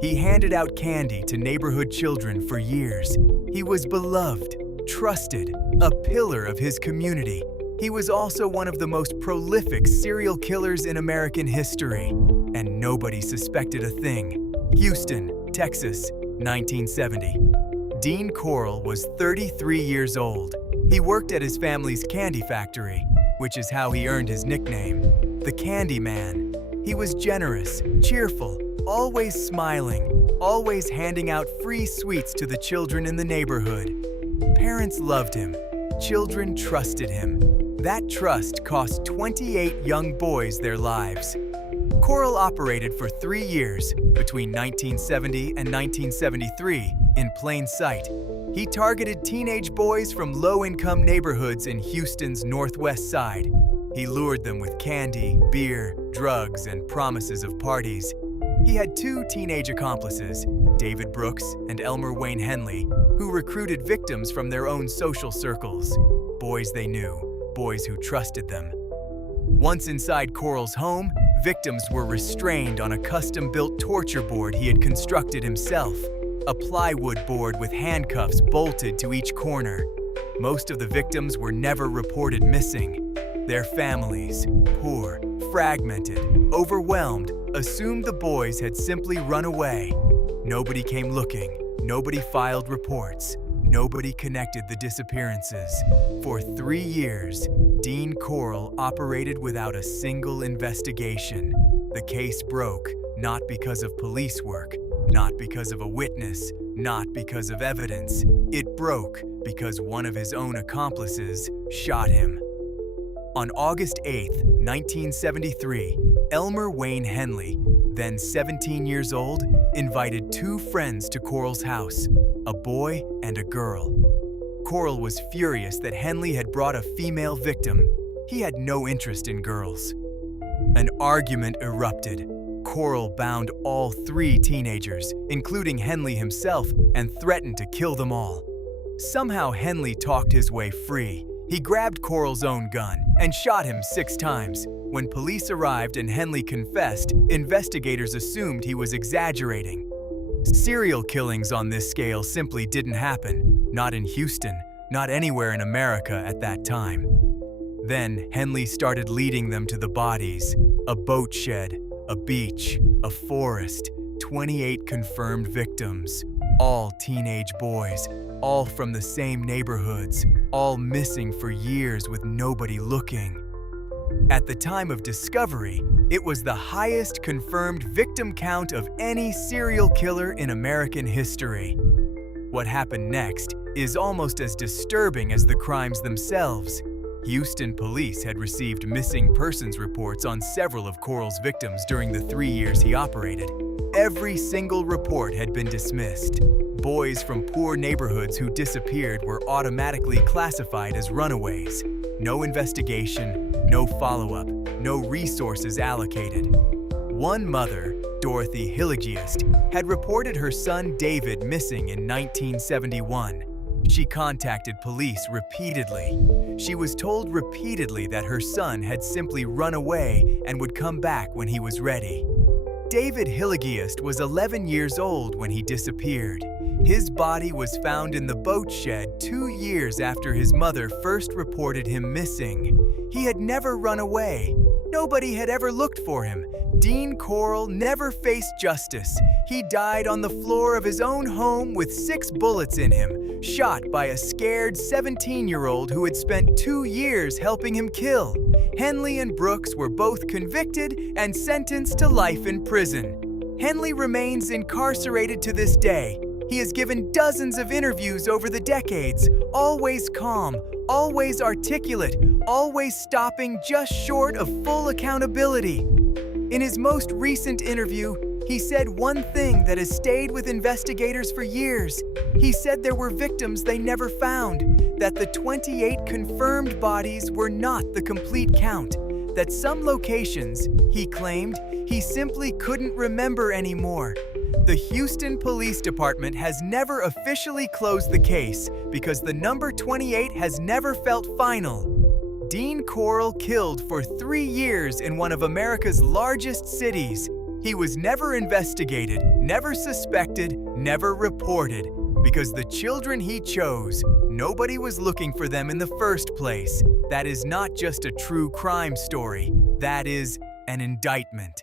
He handed out candy to neighborhood children for years. He was beloved, trusted, a pillar of his community. He was also one of the most prolific serial killers in American history, and nobody suspected a thing. Houston, Texas, 1970. Dean Corll was 33 years old. He worked at his family's candy factory, which is how he earned his nickname, the Candy Man. He was generous, cheerful, always smiling, always handing out free sweets to the children in the neighborhood. Parents loved him. Children trusted him. That trust cost 28 young boys their lives. Corll operated for 3 years, between 1970 and 1973, in plain sight. He targeted teenage boys from low-income neighborhoods in Houston's northwest side. He lured them with candy, beer, drugs, and promises of parties. He had 2 teenage accomplices, David Brooks and Elmer Wayne Henley, who recruited victims from their own social circles. Boys they knew, boys who trusted them. Once inside Corll's home, victims were restrained on a custom-built torture board he had constructed himself, a plywood board with handcuffs bolted to each corner. Most of the victims were never reported missing. Their families, poor, fragmented, overwhelmed, assumed the boys had simply run away. Nobody came looking, nobody filed reports, nobody connected the disappearances. For 3 years, Dean Corll operated without a single investigation. The case broke, not because of police work, not because of a witness, not because of evidence. It broke because one of his own accomplices shot him. On August 8, 1973, Elmer Wayne Henley, then 17 years old, invited 2 friends to Corll's house, a boy and a girl. Corll was furious that Henley had brought a female victim. He had no interest in girls. An argument erupted. Corll bound all 3 teenagers, including Henley himself, and threatened to kill them all. Somehow Henley talked his way free. He grabbed Corll's own gun and shot him 6 times. When police arrived and Henley confessed, investigators assumed he was exaggerating. Serial killings on this scale simply didn't happen. Not in Houston, not anywhere in America at that time. Then Henley started leading them to the bodies. A boat shed, a beach, a forest, 28 confirmed victims, all teenage boys, all from the same neighborhoods, all missing for years with nobody looking. At the time of discovery, it was the highest confirmed victim count of any serial killer in American history. What happened next is almost as disturbing as the crimes themselves. Houston police had received missing persons reports on several of Corll's victims during the 3 years he operated. Every single report had been dismissed. Boys from poor neighborhoods who disappeared were automatically classified as runaways. No investigation, no follow-up, no resources allocated. One mother, Dorothy Hilligiest, had reported her son David missing in 1971. She contacted police repeatedly. She was told repeatedly that her son had simply run away and would come back when he was ready. David Hilligiest was 11 years old when he disappeared. His body was found in the boat shed 2 years after his mother first reported him missing. He had never run away. Nobody had ever looked for him. Dean Corll never faced justice. He died on the floor of his own home with 6 bullets in him, shot by a scared 17-year-old who had spent 2 years helping him kill. Henley and Brooks were both convicted and sentenced to life in prison. Henley remains incarcerated to this day. He has given dozens of interviews over the decades, always calm, always articulate, always stopping just short of full accountability. In his most recent interview, he said one thing that has stayed with investigators for years. He said there were victims they never found, that the 28 confirmed bodies were not the complete count, that some locations, he claimed, he simply couldn't remember anymore. The Houston Police Department has never officially closed the case because the number 28 has never felt final. Dean Corll killed for 3 years in one of America's largest cities. He was never investigated, never suspected, never reported, because the children he chose, nobody was looking for them in the first place. That is not just a true crime story, that is an indictment.